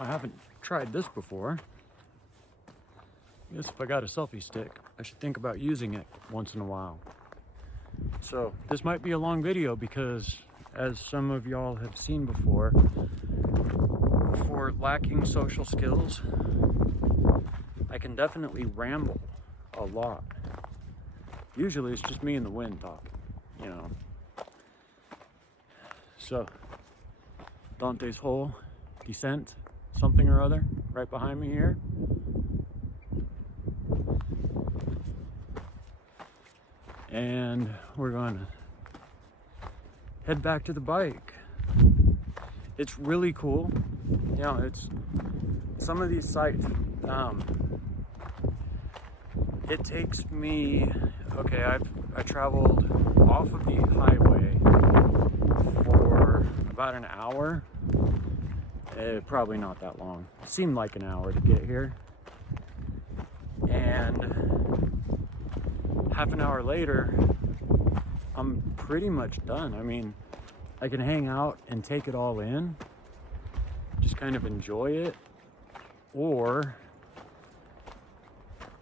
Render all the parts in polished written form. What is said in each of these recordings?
I haven't tried this before. I guess if I got a selfie stick, I should think about using it once in a while. So this might be a long video because, as some of y'all have seen before, for lacking social skills, I can definitely ramble a lot. Usually it's just me and the wind talking, you know. So, Dante's hole, descent, something or other, right behind me here. And we're going to head back to the bike. It's really cool. You know, it's some of these sites, it takes me, okay, I traveled off of the highway for about an hour. Probably not that long. It seemed like an hour to get here. And half an hour later, I'm pretty much done. I mean, I can hang out and take it all in, just kind of enjoy it,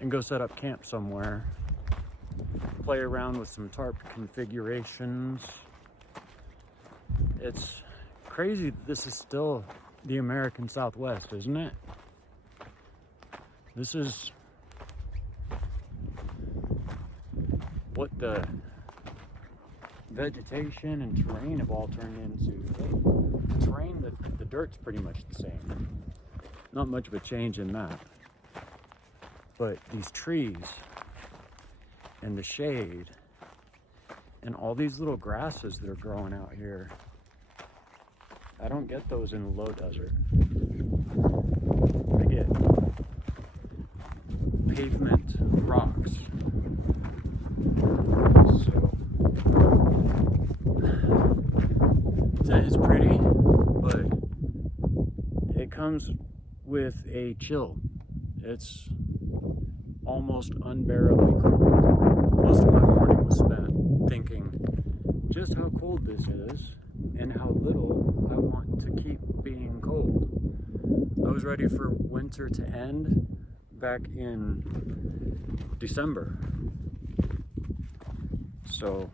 and go set up camp somewhere, play around with some tarp configurations. It's crazy that this is still the American Southwest, isn't it? This is what the vegetation and terrain have all turned into. The terrain, the dirt's pretty much the same. Not much of a change in that. But these trees and the shade and all these little grasses that are growing out here, I don't get those in the low desert. I get pavement rocks. So it's pretty, but it comes with a chill. It's almost unbearably cold. Most of my morning was spent thinking just how cold this is and how little I want to keep being cold. I was ready for winter to end back in December. So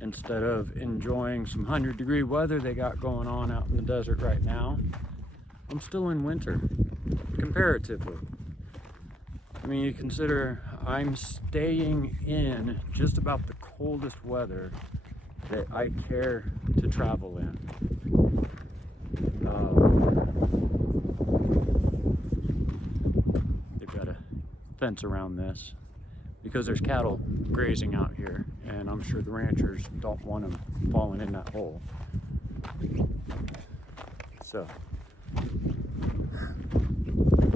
instead of enjoying some 100-degree weather they got going on out in the desert right now, I'm still in winter, comparatively. I mean, you consider I'm staying in just about the coldest weather that I care to travel in. They've got a fence around this because there's cattle grazing out here, and I'm sure the ranchers don't want them falling in that hole. So, all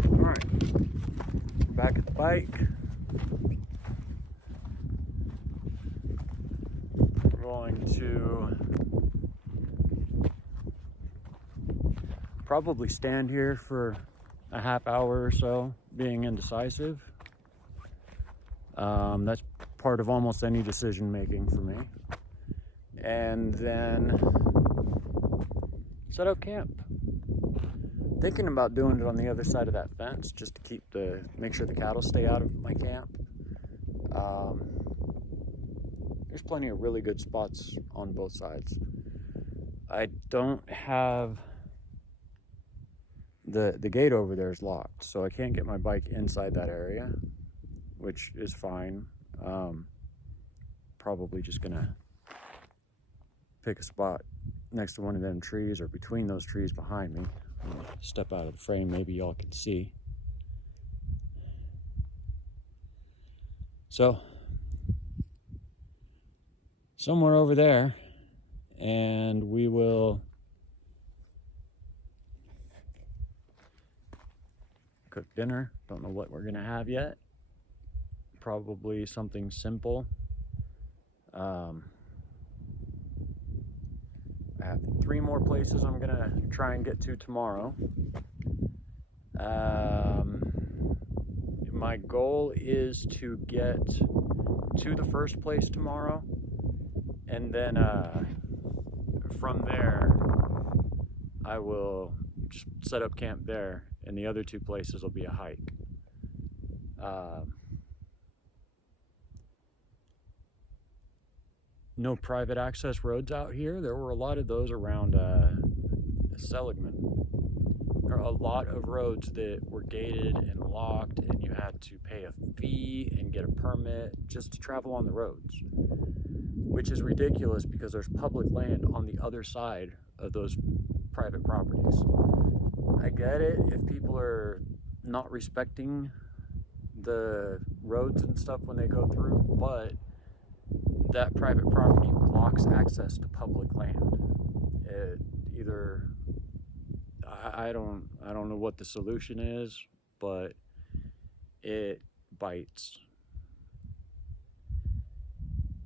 right, back at the bike. We're going to probably stand here for a half hour or so, being indecisive. That's part of almost any decision making for me. And then set up camp. Thinking about doing it on the other side of that fence just to make sure the cattle stay out of my camp. There's plenty of really good spots on both sides. I don't have the gate over there is locked, so I can't get my bike inside that area, which is fine. Probably just gonna pick a spot next to one of them trees or between those trees behind me. I'm gonna step out of the frame, maybe y'all can see. So, somewhere over there, and we will cook dinner. Don't know what we're gonna have yet. Probably something simple. I have 3 more places I'm gonna try and get to tomorrow. My goal is to get to the first place tomorrow, and then from there I will just set up camp there, and the other two places will be a hike. No private access roads out here. There were a lot of those around Seligman. There are a lot of roads that were gated and locked, and you had to pay a fee and get a permit just to travel on the roads, which is ridiculous because there's public land on the other side of those private properties. I get it if people are not respecting the roads and stuff when they go through, but that private property blocks access to public land. It either, I don't know what the solution is, but it bites.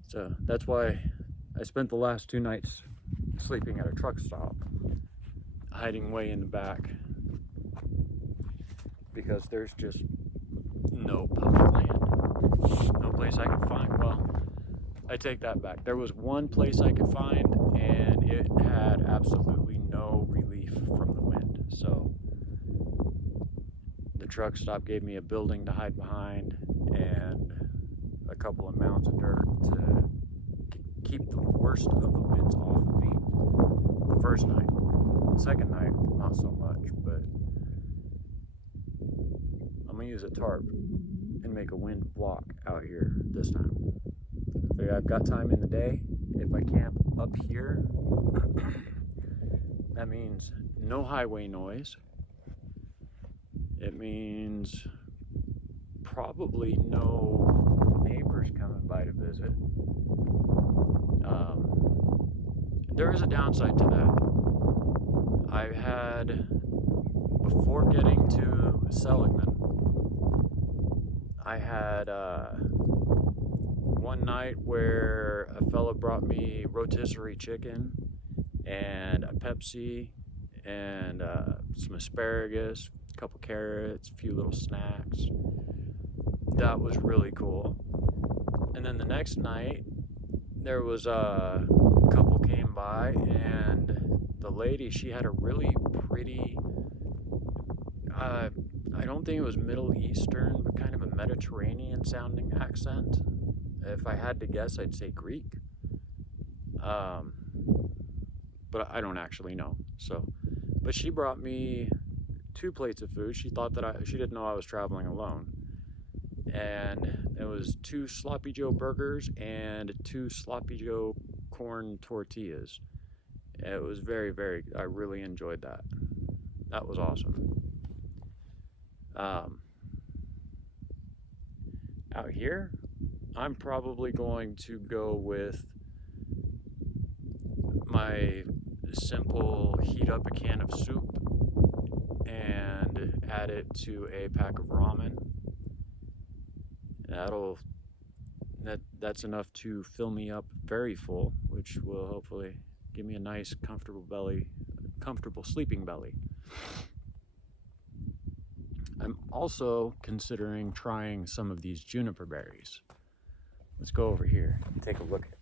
So that's why I spent the last 2 nights sleeping at a truck stop, hiding way in the back, because there's just no public land, no place I could find. Well, I take that back. There was one place I could find, and it had absolutely no relief from the wind. So the truck stop gave me a building to hide behind and a couple of mounds of dirt to keep the worst of the winds off of me the first night. The second night, not so much, but I'm gonna use a tarp and make a wind block out here this time. I've got time in the day. If I camp up here, that means no highway noise. It means probably no neighbors coming by to visit. There is a downside to that. I had, before getting to Seligman, I had one night where a fella brought me rotisserie chicken and a Pepsi and some asparagus, a couple carrots, a few little snacks. That was really cool. And then the next night, there was a couple came by, and the lady, she had a really pretty, I don't think it was Middle Eastern, but kind of a Mediterranean sounding accent. If I had to guess, I'd say Greek. But I don't actually know. But she brought me 2 plates of food. She thought that she didn't know I was traveling alone. And it was 2 Sloppy Joe burgers and 2 Sloppy Joe corn tortillas. It was very, very, I really enjoyed that. That was awesome. Out here, I'm probably going to go with my simple heat up a can of soup and add it to a pack of ramen. That's enough to fill me up very full, which will hopefully give me a nice comfortable sleeping belly. I'm also considering trying some of these juniper berries. Let's go over here and take a look at it.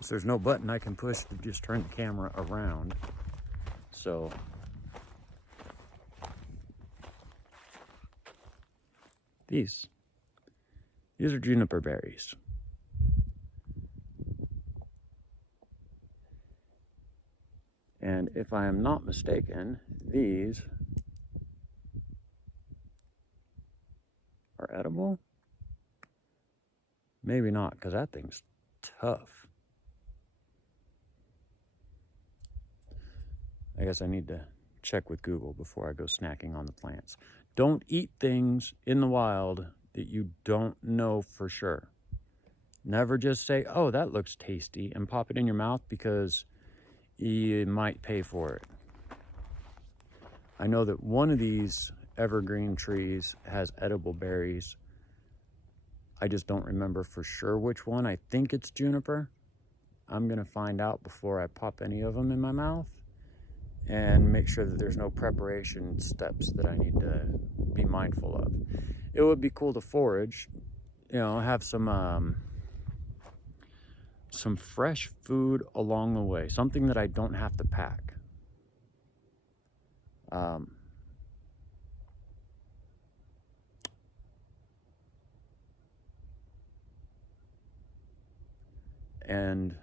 So there's no button I can push to just turn the camera around. So these are juniper berries. And if I am not mistaken, these are edible? Maybe not, because that thing's tough. I guess I need to check with Google before I go snacking on the plants. Don't eat things in the wild that you don't know for sure. Never just say, oh, that looks tasty, and pop it in your mouth because you might pay for it. I know that one of these evergreen trees has edible berries. I just don't remember for sure which one. I think it's juniper. I'm gonna find out before I pop any of them in my mouth and make sure that there's no preparation steps that I need to be mindful of. It would be cool to forage, have some some fresh food along the way, something that I don't have to pack. And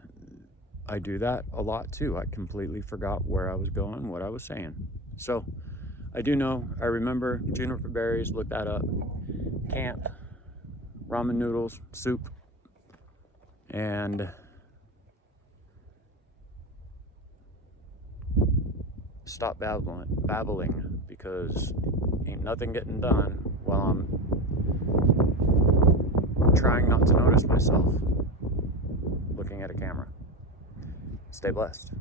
I do that a lot too. I completely forgot where I was going, what I was saying. So I do know, I remember juniper berries, look that up. Camp, ramen noodles, soup, and stop babbling because ain't nothing getting done while I'm trying not to notice myself looking at a camera. Stay blessed.